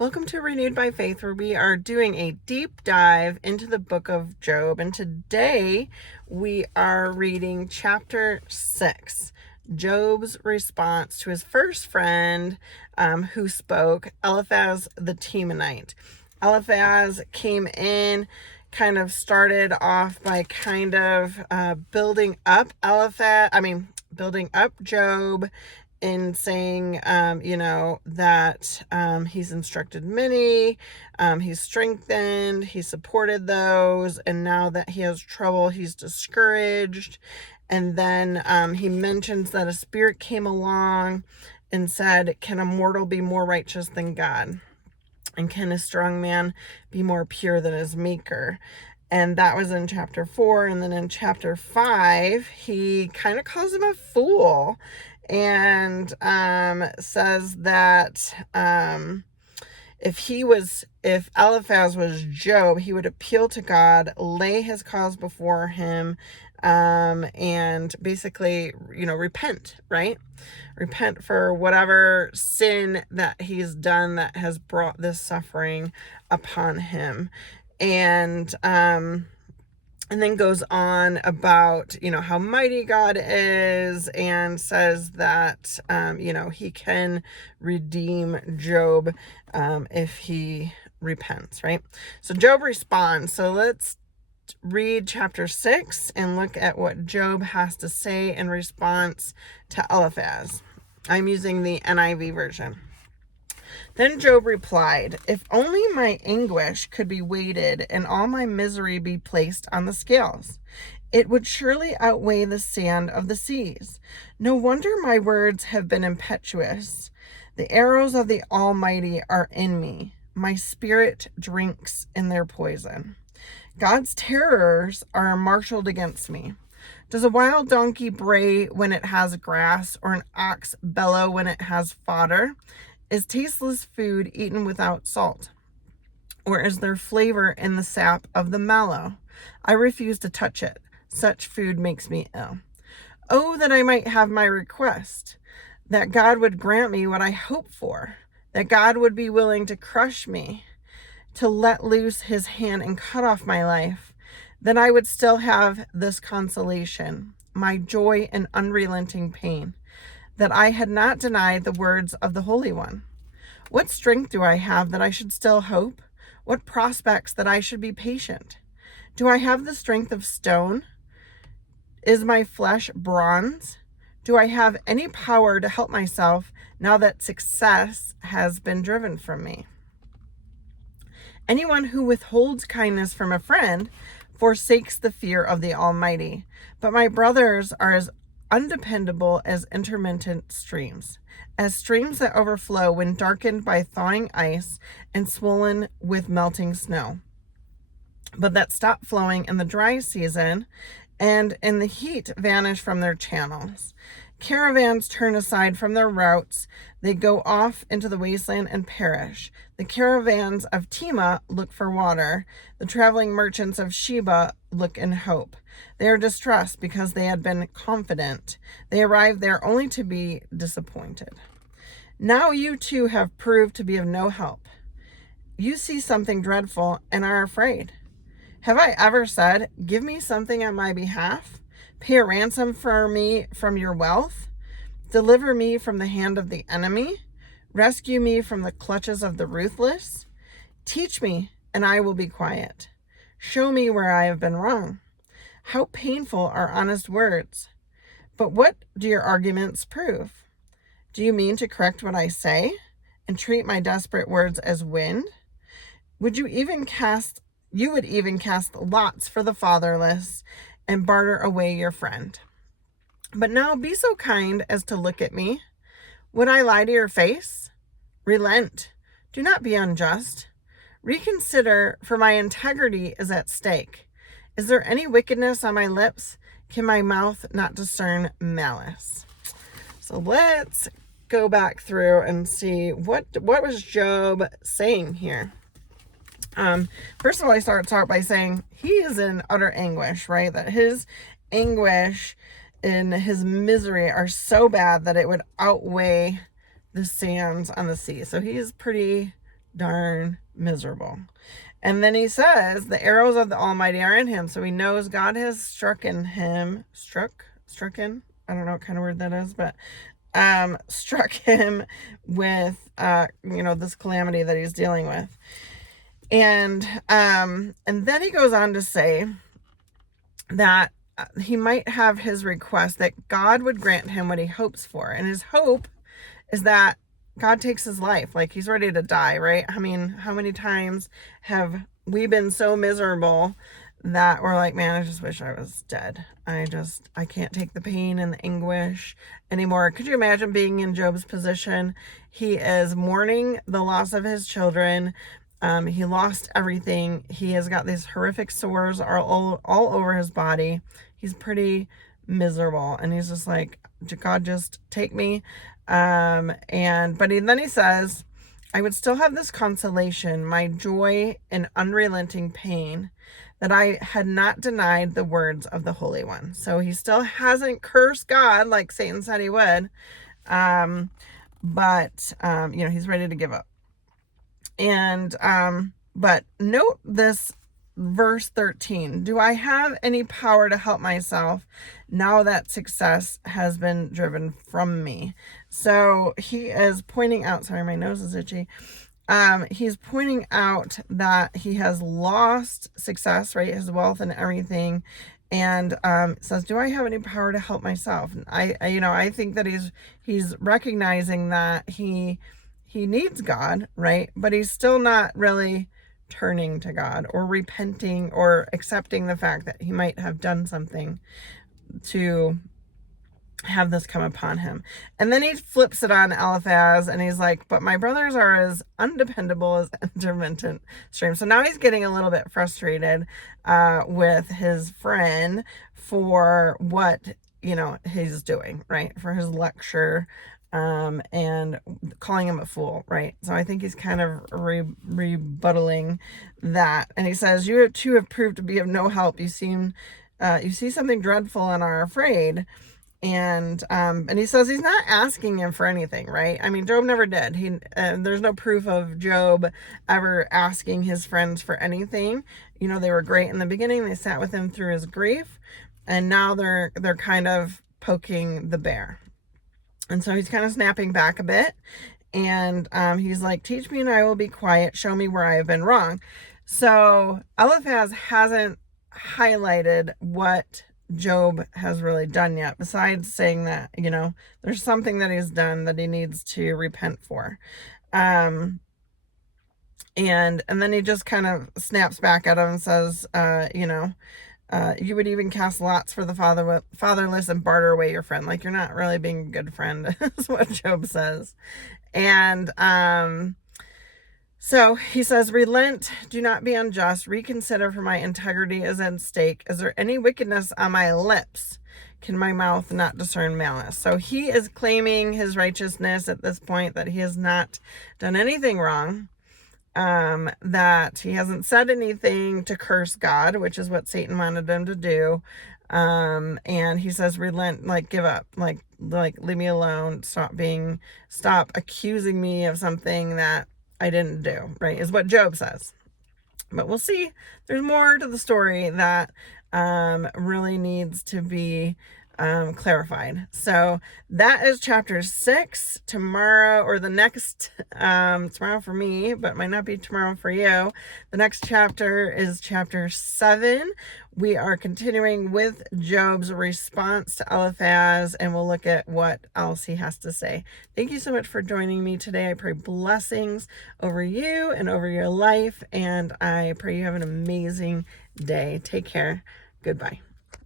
Welcome to Renewed by Faith, where we are doing a deep dive into the book of Job. And today we are reading chapter 6, Job's response to his first friend who spoke, Eliphaz the Temanite. Eliphaz came in, kind of started off by building up Job in saying, that he's instructed many, he's strengthened, he supported those, and now that he has trouble, he's discouraged. And then he mentions that a spirit came along and said, can a mortal be more righteous than God? And can a strong man be more pure than his maker? And that was in chapter 4. And then in chapter 5, he kind of calls him a fool and says that if Eliphaz was Job, he would appeal to God, lay his cause before him, and basically, repent, right? Repent for whatever sin that he's done that has brought this suffering upon him. And then goes on about, how mighty God is, and says that, he can redeem Job if he repents, right? So Job responds. So let's read chapter 6 and look at what Job has to say in response to Eliphaz. I'm using the NIV version. Then Job replied, if only my anguish could be weighted and all my misery be placed on the scales, it would surely outweigh the sand of the seas. No wonder my words have been impetuous. The arrows of the Almighty are in me. My spirit drinks in their poison. God's terrors are marshaled against me. Does a wild donkey bray when it has grass, or an ox bellow when it has fodder? Is tasteless food eaten without salt? Or is there flavor in the sap of the mallow? I refuse to touch it. Such food makes me ill. Oh, that I might have my request, that God would grant me what I hope for, that God would be willing to crush me, to let loose his hand and cut off my life. Then I would still have this consolation, my joy and unrelenting pain, that I had not denied the words of the Holy One. What strength do I have that I should still hope? What prospects that I should be patient? Do I have the strength of stone? Is my flesh bronze? Do I have any power to help myself now that success has been driven from me? Anyone who withholds kindness from a friend forsakes the fear of the Almighty. But my brothers are as undependable as intermittent streams, as streams that overflow when darkened by thawing ice and swollen with melting snow, but that stop flowing in the dry season and in the heat vanish from their channels. Caravans turn aside from their routes. They go off into the wasteland and perish. The caravans of Tema look for water. The traveling merchants of Sheba look in hope. They are distressed because they had been confident. They arrived there only to be disappointed. Now you too have proved to be of no help. You see something dreadful and are afraid. Have I ever said, give me something on my behalf? Pay a ransom for me from your wealth? Deliver me from the hand of the enemy? Rescue me from the clutches of the ruthless? Teach me, and I will be quiet. Show me where I have been wrong. How painful are honest words. But what do your arguments prove? Do you mean to correct what I say and treat my desperate words as wind? You would even cast lots for the fatherless and barter away your friend. But now be so kind as to look at me. Would I lie to your face? Relent. Do not be unjust. Reconsider, for my integrity is at stake. Is there any wickedness on my lips? Can my mouth not discern malice? So let's go back through and see what was Job saying here. First of all, he starts out by saying he is in utter anguish, right? That his anguish and his misery are so bad that it would outweigh the sands on the sea. So he is pretty darn miserable. And then he says, the arrows of the Almighty are in him. So he knows God has strucken him. Strucken? I don't know what kind of word that is, but struck him with, this calamity that he's dealing with. And then he goes on to say that he might have his request that God would grant him what he hopes for. And his hope is that God takes his life. Like, he's ready to die, right? I mean, how many times have we been so miserable that we're like, man, I just wish I was dead. I can't take the pain and the anguish anymore. Could you imagine being in Job's position? He is mourning the loss of his children. He lost everything. He has got these horrific sores all over his body. He's pretty miserable. And he's just like, God, just take me. Then he says, I would still have this consolation, my joy in unrelenting pain, that I had not denied the words of the Holy One. So he still hasn't cursed God like Satan said he would. He's ready to give up. And, but note this verse 13. Do I have any power to help myself now that success has been driven from me? So he is pointing out, sorry, my nose is itchy. He's pointing out that he has lost success, right? His wealth and everything. And says, do I have any power to help myself? And I think that he's recognizing that he needs God, right? But he's still not really turning to God or repenting or accepting the fact that he might have done something to have this come upon him. And then he flips it on Eliphaz and he's like, but my brothers are as undependable as intermittent streams. So now he's getting a little bit frustrated with his friend for what, he's doing, right? For his lecture and calling him a fool, right? So I think he's kind of rebuttaling that. And he says, you two have proved to be of no help. You see something dreadful and are afraid. And he says he's not asking him for anything, right? I mean, Job never did. There's no proof of Job ever asking his friends for anything. They were great in the beginning. They sat with him through his grief, and now they're kind of poking the bear. And so he's kind of snapping back a bit, and he's like, teach me and I will be quiet. Show me where I have been wrong. So Eliphaz hasn't highlighted what Job has really done yet, besides saying that, there's something that he's done that he needs to repent for. And then he just kind of snaps back at him and says, you would even cast lots for the fatherless and barter away your friend. Like, you're not really being a good friend, is what Job says. And so he says, relent, do not be unjust, reconsider, for my integrity is at stake. Is there any wickedness on my lips? Can my mouth not discern malice? So he is claiming his righteousness at this point, that he has not done anything wrong, that he hasn't said anything to curse God, which is what Satan wanted him to do. And he says, relent, like, give up, like leave me alone, stop accusing me of something that I didn't do, right, is what Job says. But we'll see. There's more to the story that really needs to be clarified. So that is chapter 6. Tomorrow, or the next, tomorrow for me, but might not be tomorrow for you. The next chapter is chapter 7. We are continuing with Job's response to Eliphaz, and we'll look at what else he has to say. Thank you so much for joining me today. I pray blessings over you and over your life, and I pray you have an amazing day. Take care. Goodbye.